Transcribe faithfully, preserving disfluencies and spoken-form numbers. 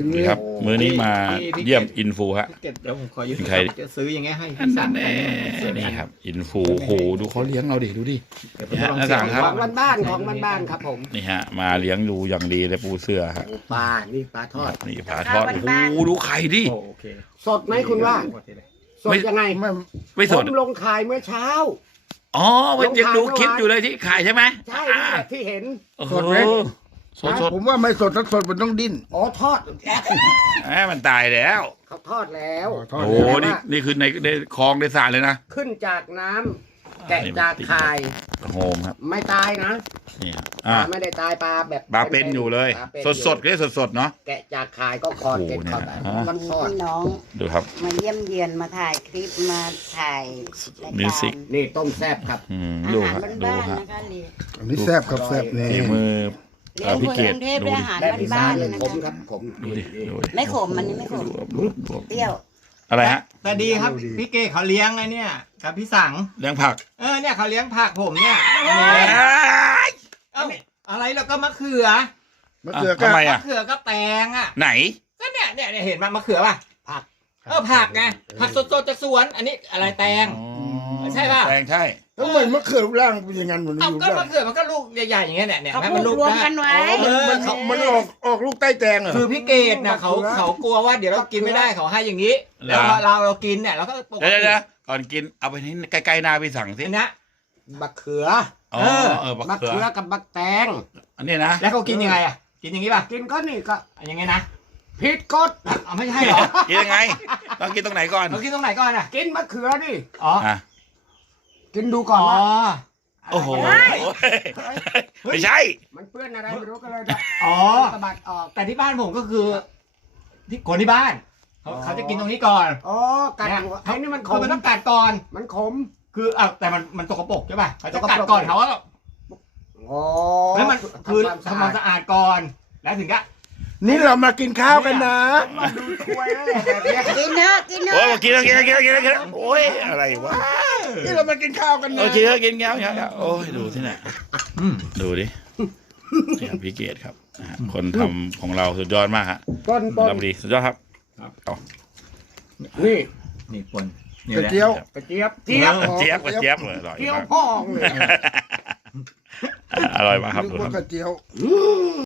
อย่างนี้ครับมื้อนี้มาเยี่ยมอินฟูฮะเดี๋ยวผมขอยืมใครจะซื้ออย่างเงี้ยให้พี่สั่งแน่นี่ครับอินฟูโหดูเขาเลี้ยงเราดิดูดิเดี๋ยวผมจะลองน้าสั่งครับของบ้านๆของบ้านๆครับผมนี่ฮะมาเลี้ยงดูอย่างดีเลยปูเสื้อฮะปลานี่ปลาทอดนี่ปลาทอดโอ้โหดูไข่ดิโอเคสดไหมคุณว่า สดยังไงไม่ ไม่สดผมลงขายเมื่อเช้าอ๋อมันยังดูคลิปอยู่เลยที่ขายใช่ไหมใช่นี่แหละที่เห็นโอ้โหสดไหมสดสดผมว่าไม่สดถ้าสดมันต้องดิ้นอ๋อทอดแหมมันตายแล้วเขาทอดแล้วทอดโอ้โหนี่นี่คือในในคลองในสระเลยนะขึ้นจากน้ำแกะจากไข่โฮมครับไม่ตายนะนี่ฮะปอ่ะลาไม่ได้ตายปลาแบบปลาเป็นอยู่เลยปาเป็นสดสดๆก็ได้สดสดๆเนาะแกะจากไข่ก็คอดโอ้โหเก็ดเนี่ยคอดฮะมันทอดพี่น้องดูครับมาเยี่ยมเยียนมาถ่ายคลิปมาถ่ายรายมิวกาสิกรนี่ต้มแซ่บครับอืมอาดูหารฮะดูบ้านๆฮะนะคะเลี้ยงอันนี้แซ่บครับแซ่บนี่ฝีมือเลี้ยงพี่คนเกดกรุงเทพดูด้วยดิอาหารแบบอีสาบ้าน นๆเลเลย ยนะขมคคะรับขมดูดิดูดิไม่ขมมันนี้ไม่ขมดูดูเปรี้ยวอะไรฮะแต่ดีครับพี่เก้เขาเลี้ยงไอ้เนี่ยกับพี่สั่งเลี้ยงผักเออเนี่ยเขาเลี้ยงผักผมเนี่ยเอ้าอะไรแล้วก็มะเขือมะเขือก็ทำไมมะอ่ะเขือก็แตงอ่ะไหนก็เนี่ยเนี่ยเนี่ยเห็นมามะเขือป่ะผักเออผักไงผักสดๆจากสวน อันนี้อะไรแตง ใช่ป่ะแตงใช่ทำไมมะเขือรูปร่างเป็นอย่างนั้นเหมือนเอ้าอยู่ก็ร่างมะเขือมันก็ลูกใหญ่ๆอย่างเงี้ยเนี่ยเนี่ยเขาให้ปมันลูลูกกรวมได้กันไว้เออมันมันออกออกลูกใต้แตงเหรอคือพี่เกดนะเขาเขากลัวว่าเดี๋ยวเรากินไม่ได้เขาให้อย่างนี้เหรอแล้วพอเราเรากินเนี่ยเราก็ปกเดี๋ยวติเดี๋ยวก่อนกินเอาไปที่ใกล้ๆหน้าพี่สั่งสิอันเนี้ยบักเขืออ๋อเออบักบักเขือเขือกับบักแตงอันนี้นะแล้วเขากินยังไงอ่ะกินอย่างนี้ป่ะกินก็นี่ก็อันยังไงนะผิดกฎอ๋อไม่ใช่เหรอกินยังไงต้องกินตรงไหนก่อนเขากินตรงไหนก่อนอ่ะกินมะเขือดิอ๋ออ่ะกินดูก่อนอ๋อว่าโอ้โหไม่ใช่มันเปื้อนอะไรไม่รู้ก็เลยจะอ๋อสะบัดออกแต่ที่บ้านผมก็คือที่คนที่บ้านเขาเขาจะกินตรงนี้ก่อนอ๋อกัดเนี่ยหัวไอ้นี่มันขคือมมันต้องกัดก่อนมันขมคืออ่ะแต่มันมันสกปรกใช่ป่ะเขาจะสกปรกกัดก่อนเขาว่าอ๋อแล้วมันคือทำความสะทำคอาวามดสะอาดก่อน แล้วถึงจะนี่เรามากินข้าวกันนะมาดูช่วยแล้วแหละแบบเนี้ยกินเถอะกินเถโอ้ยอะกินแล้วกินแล้วกินแล้วกินแล้วกินแล้วโอ้ยอะไรวะนี่เรามากินข้าวกันเอนะอกินแล้วกินแล้วกินแล้วโอ้ยดูที่ไหนดูดินี่ครับพี่เกดครับนะฮะคนทำของเราสุดยอดมากฮะต้นต้นรับดีสุดยอดครับเอานี่นี่ปนกระเจียวกระเจี๊ยบเจี๊ยบเจี๊ยบเจี๊ยบเลยอร่อยเจี๊ยวมากพ่องเลยอร่อยมากครับนึกดูคว่ารับกระเจียว